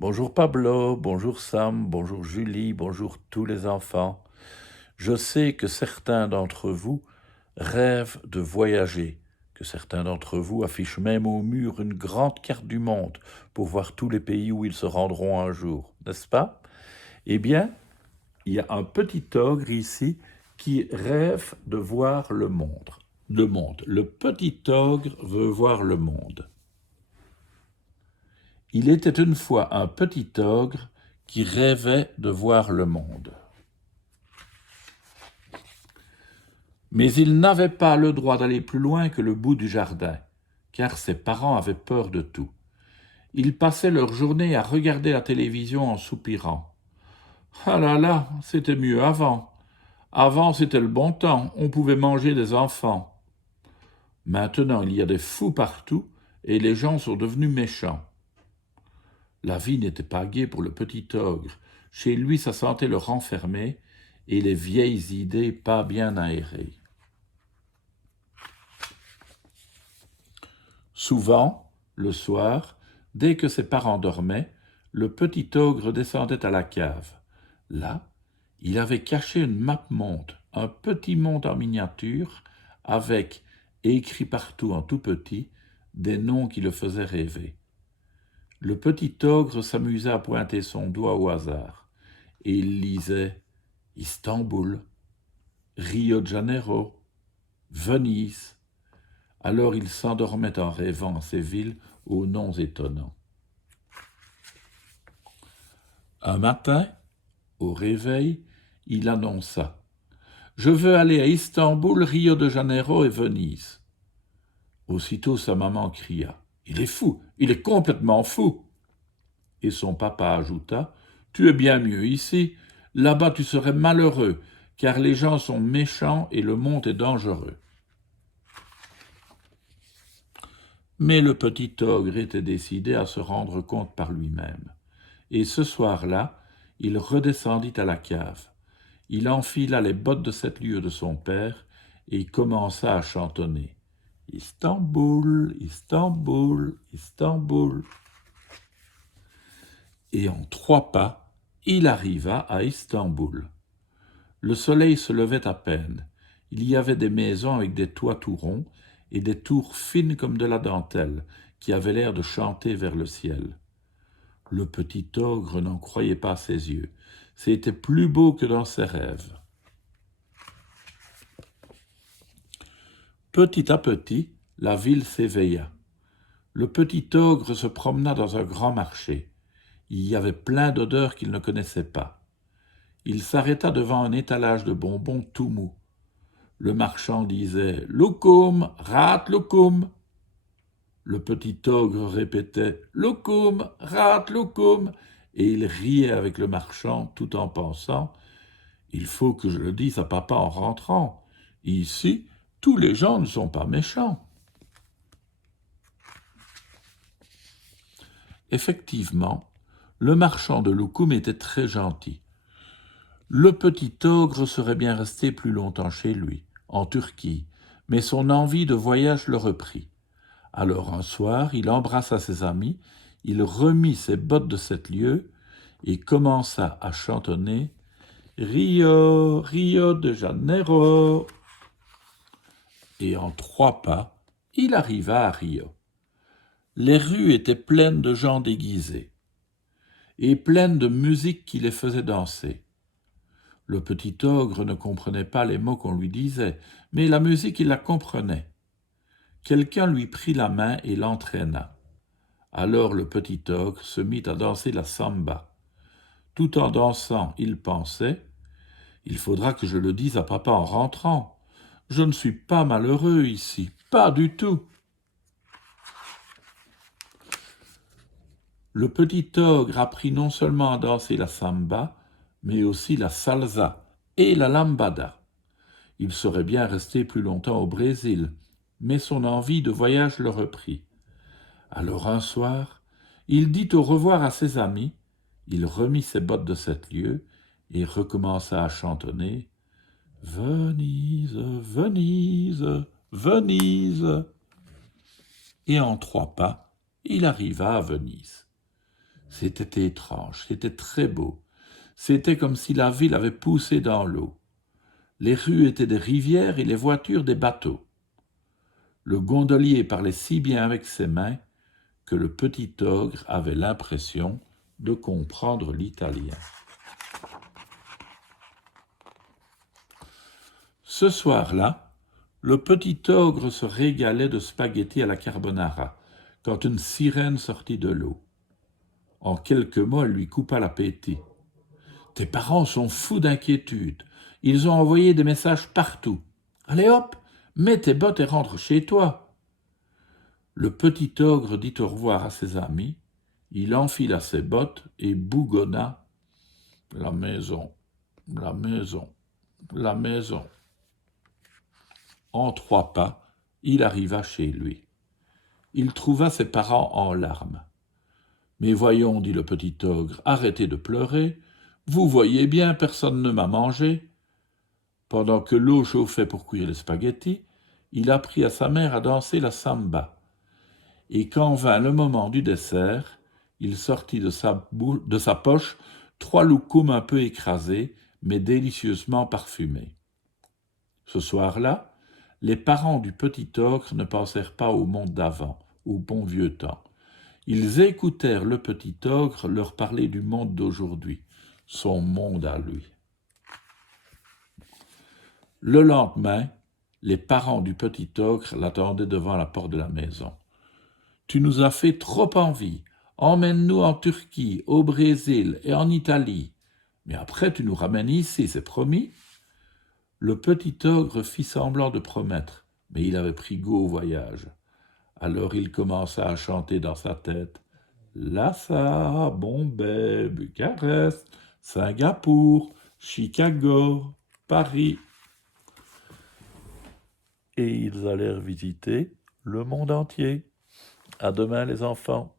Bonjour Pablo, bonjour Sam, bonjour Julie, bonjour tous les enfants. Je sais que certains d'entre vous rêvent de voyager, que certains d'entre vous affichent même au mur une grande carte du monde pour voir tous les pays où ils se rendront un jour, n'est-ce pas? Eh bien, il y a un petit ogre ici qui rêve de voir le monde. Le petit ogre veut voir le monde. Il était une fois un petit ogre qui rêvait de voir le monde. Mais il n'avait pas le droit d'aller plus loin que le bout du jardin, car ses parents avaient peur de tout. Ils passaient leur journée à regarder la télévision en soupirant. Ah là là, c'était mieux avant. Avant, c'était le bon temps, on pouvait manger des enfants. Maintenant, il y a des fous partout et les gens sont devenus méchants. La vie n'était pas gaie pour le petit ogre. Chez lui, ça sentait le renfermer et les vieilles idées pas bien aérées. Souvent, le soir, dès que ses parents dormaient, le petit ogre descendait à la cave. Là, il avait caché une map-monde, un petit monde en miniature, avec, écrit partout en tout petit, des noms qui le faisaient rêver. Le petit ogre s'amusait à pointer son doigt au hasard, et il lisait Istanbul, Rio de Janeiro, Venise. Alors il s'endormait en rêvant à ces villes aux noms étonnants. Un matin, au réveil, il annonça « Je veux aller à Istanbul, Rio de Janeiro et Venise. » Aussitôt sa maman cria « Il est fou, il est complètement fou !» Et son papa ajouta « Tu es bien mieux ici, là-bas tu serais malheureux, car les gens sont méchants et le monde est dangereux. » Mais le petit ogre était décidé à se rendre compte par lui-même. Et ce soir-là, il redescendit à la cave. Il enfila les bottes de 7 lieues de son père et commença à chantonner. Istanbul, Istanbul, Istanbul. Et en 3 pas, il arriva à Istanbul. Le soleil se levait à peine. Il y avait des maisons avec des toits tout ronds et des tours fines comme de la dentelle, qui avaient l'air de chanter vers le ciel. Le petit ogre n'en croyait pas ses yeux. C'était plus beau que dans ses rêves. Petit à petit, la ville s'éveilla. Le petit ogre se promena dans un grand marché. Il y avait plein d'odeurs qu'il ne connaissait pas. Il s'arrêta devant un étalage de bonbons tout mou. Le marchand disait « Loukoum, rate loukoum !» Le petit ogre répétait « Loukoum, rate loukoum !» et il riait avec le marchand tout en pensant « Il faut que je le dise à papa en rentrant. Ici, tous les gens ne sont pas méchants. » Effectivement, le marchand de loukoum était très gentil. Le petit ogre serait bien resté plus longtemps chez lui, en Turquie, mais son envie de voyage le reprit. Alors un soir, il embrassa ses amis, il remit ses bottes de 7 lieues et commença à chantonner « Rio, Rio de Janeiro !» Et en 3 pas, il arriva à Rio. Les rues étaient pleines de gens déguisés et pleines de musique qui les faisait danser. Le petit ogre ne comprenait pas les mots qu'on lui disait, mais la musique il la comprenait. Quelqu'un lui prit la main et l'entraîna. Alors le petit ogre se mit à danser la samba. Tout en dansant, il pensait « Il faudra que je le dise à papa en rentrant. Je ne suis pas malheureux ici, pas du tout. » Le petit ogre apprit non seulement à danser la samba, mais aussi la salsa et la lambada. Il serait bien resté plus longtemps au Brésil, mais son envie de voyage le reprit. Alors un soir, il dit au revoir à ses amis, il remit ses bottes de 7 lieues et recommença à chantonner « Venise, Venise, Venise !» Et en 3 pas, il arriva à Venise. C'était étrange, c'était très beau. C'était comme si la ville avait poussé dans l'eau. Les rues étaient des rivières et les voitures des bateaux. Le gondolier parlait si bien avec ses mains que le petit ogre avait l'impression de comprendre l'italien. Ce soir-là, le petit ogre se régalait de spaghettis à la carbonara quand une sirène sortit de l'eau. En quelques mots, elle lui coupa l'appétit. « Tes parents sont fous d'inquiétude. Ils ont envoyé des messages partout. Allez hop, mets tes bottes et rentre chez toi. » Le petit ogre dit au revoir à ses amis. Il enfila ses bottes et bougonna. « La maison, la maison, la maison. » En 3 pas, il arriva chez lui. Il trouva ses parents en larmes. « Mais voyons, dit le petit ogre, arrêtez de pleurer. Vous voyez bien, personne ne m'a mangé. » Pendant que l'eau chauffait pour cuire les spaghettis, il apprit à sa mère à danser la samba. Et quand vint le moment du dessert, il sortit de sa poche 3 loukoums un peu écrasés, mais délicieusement parfumés. Ce soir-là, les parents du petit ogre ne pensèrent pas au monde d'avant, au bon vieux temps. Ils écoutèrent le petit ogre leur parler du monde d'aujourd'hui, son monde à lui. Le lendemain, les parents du petit ogre l'attendaient devant la porte de la maison. « Tu nous as fait trop envie. Emmène-nous en Turquie, au Brésil et en Italie. Mais après, tu nous ramènes ici, c'est promis ?» Le petit ogre fit semblant de promettre, mais il avait pris goût au voyage. Alors il commença à chanter dans sa tête « Lhasa, Bombay, Bucarest, Singapour, Chicago, Paris. » Et ils allèrent visiter le monde entier. À demain les enfants.